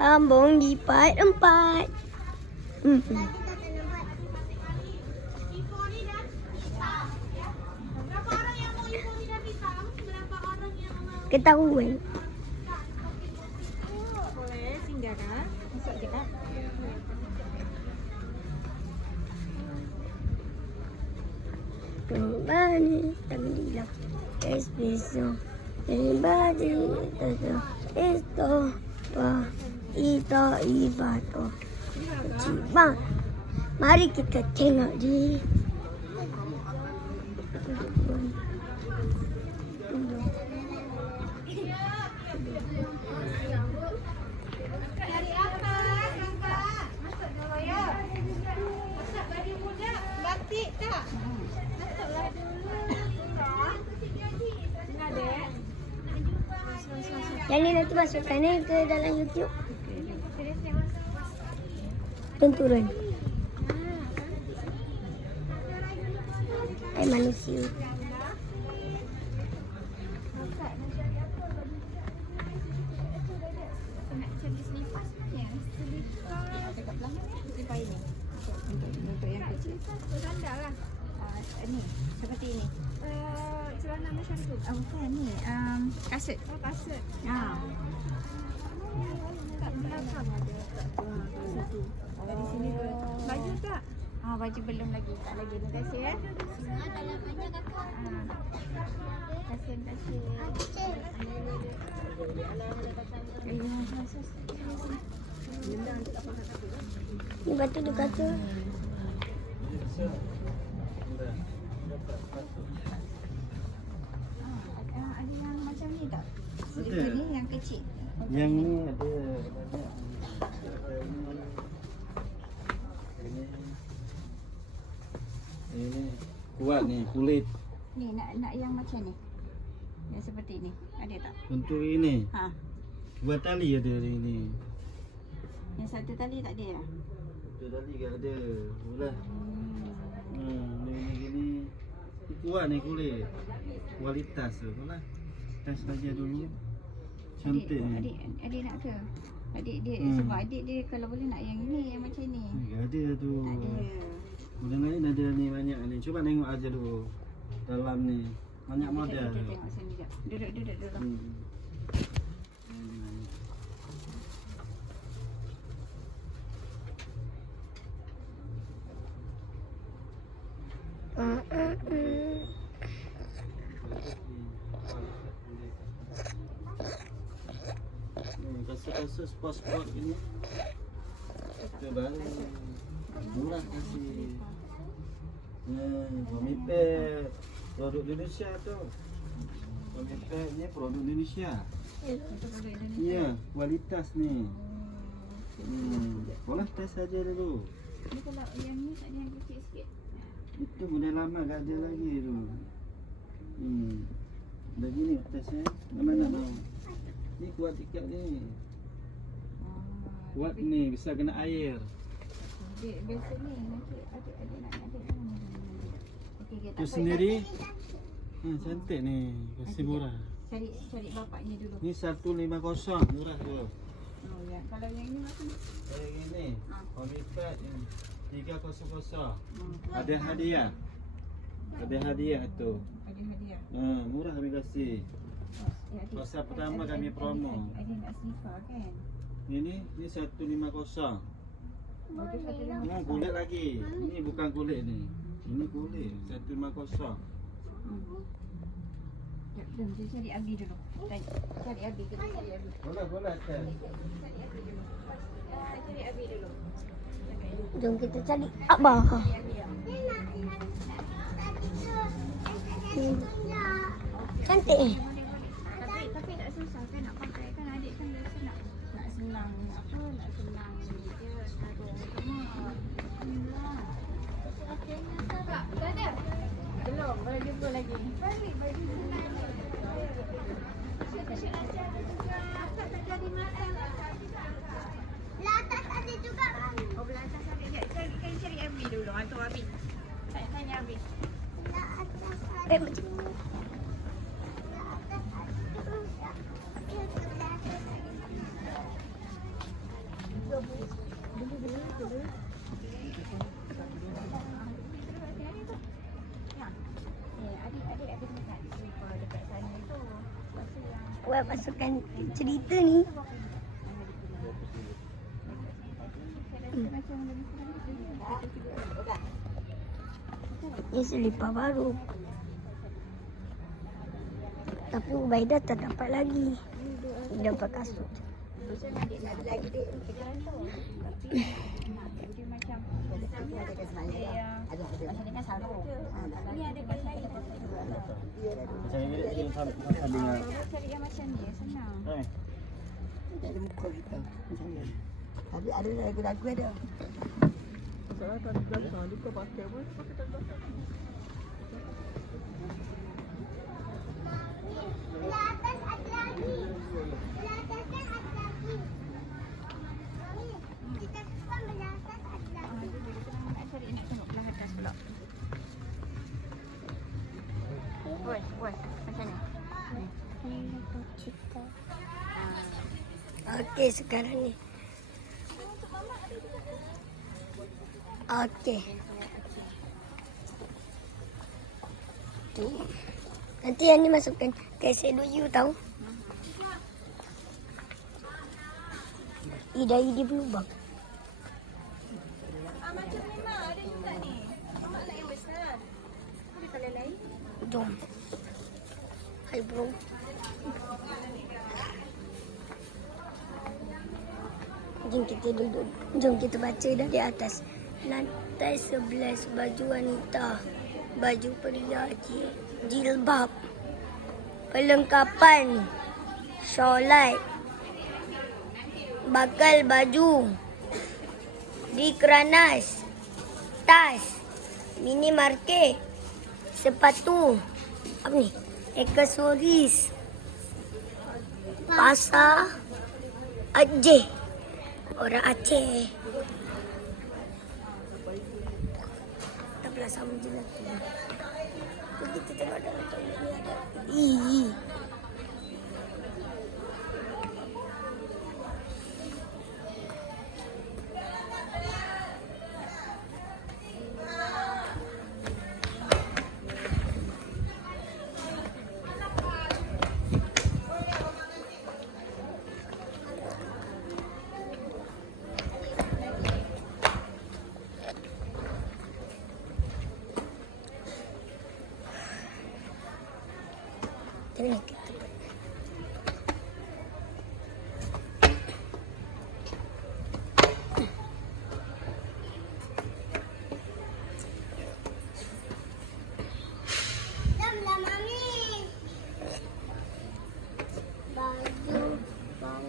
Sambung lipat 4. Ketahuan. Boleh singgah kan? Masuk je kan? Bani, tagliela, espresso, badi, esto, pa, ibato. Ciba. Mari kita tengok di. Cari apa, kakak? Masuk dulu ya. Masak baju muda, batik tak? Masuklah dulu. Tengah dek. Yang ni nanti masukkan ni ke dalam YouTube. Dan turun. Manusia. Nak cari selipas mana? Selipas dekat belakang ni. Selipas ini. Untuk yang kecil. Sandal lah. Ni, seperti ini. Celana macam tu. Bukan ni. Kasut. Oh, kasut. Kat belakang ada. Satu. Dari sini dua. Baju tak? Baju belum lagi. Tak lagi. Terima kasih ya. Dalam banyak kakak. Terima kasih. Ni batu dia kata. Ada yang macam ni tak? Sedikit ni yang kecil. Yang ni ada ini kuat ni kulit. Ni nak yang macam ni. Yang seperti ni. Ada tak? Untuk ini buat tali ada ini. Yang satu tali tak ada lah. Satu tali ke ada. Boleh. Ni kuat ni kulit. Kualitas tu lah. Test saja dulu. Cantik ni. Adik nak ke? Adik dia sebab adik dia kalau boleh nak yang ni, yang macam ni. Ada tu. Ada. Model lain ada ni banyak ni. Cuba tengok aja dulu. Dalam ni banyak model. Kita tengok sini jap. Duduk dulu. Kasih sport ini. Coba murah kasih. Pemipet produk Indonesia tu. Pemipet ni produk Indonesia. Iya, kualitas ni. Boleh tes saja dulu. Ni kalau yang ni tak ada yang kecil sikit. Itu model lama tak ada lagi tu. Dah gini tesnya. Mana mau? Ni kuat ikat ni. Kuat ni bisa kena air. Biasa ni nanti ada nak ada. Tu sendiri. Cantik ni. Kasih murah. Cari bapaknya dulu. Ni 150 murah tu. Oh ya. Kalau yang ini macam ni? Yang ini. Pemipet ini 300. Ada hadiah. Ada hadiah tu. Ada hadiah. Murah kami kasih. Masa pertama kami promo. Ada nak selipar kan? Ini 150. Kulit lagi. Ini bukan kulit ni. Ini kulit 150. Jom cari Abi dulu. Cari Abi. Kita cari Abi. Boleh tes. Cari Abi dulu. Jom kita cari Abah. Cantik. Tapi tak susah kan nak pakai kan adik kan biasa nak senang apa nak senang dia sarung semua. Alhamdulillah. Tak ada. Belum, boleh jumpa lagi. Balik baju senang ni. Syuk-syuk ajar juga. Tak jadi makan. Latas ada juga. Oh, belah atas ada. Ya, cari Abi dulu. Hantu Abi. Tanya Abi. Macam Adik-adik ada dekat slipper dekat sana tu. Lepas tu yang Buat masukkan cerita ni. Ni selipar baru. Tapi Ubaidah tak dapat lagi. Dia dapat kasut. ada lagi dek kejaran tu. Tapi dia macam macam ni kan sarung. Ni ada kan lain. Macam ini dia sama dengan Cari yang macam ni senang. Tak ada muka kita macam ni. Tapi ada lagu-lagu ada. Saya tak ada belakang, dia kau pakai pun pakai tak belakang. Belah atas ada lagi. Belah atas kan ada lagi. Mami, kita pun belah atas ada lagi. Nak cari nak tengok belah atas pula. Woi, macam ni. Okey, sekarang ni. Okey. Tu. Nanti yang ni masukkan ke SLU tahu. Ida berlubang. Macam memang ada juga ni. Mamak nak yang besar. Ada colour lain? Jom. Hai bro. Jom kita duduk. Jom kita baca dari atas. Lantai 11 baju wanita. Baju pria jilbab. Perlengkapan. Solat. Bakal baju. Dikranas. Tas. Minimarket. Sepatu. Apa ni? Aksesoris. Pasar. Aceh. Orang Aceh. Tak pernah sama je lah tu. Kita tengok dalam toilet ni ada. Ih. Ini kita. Dah mami. Baju bang.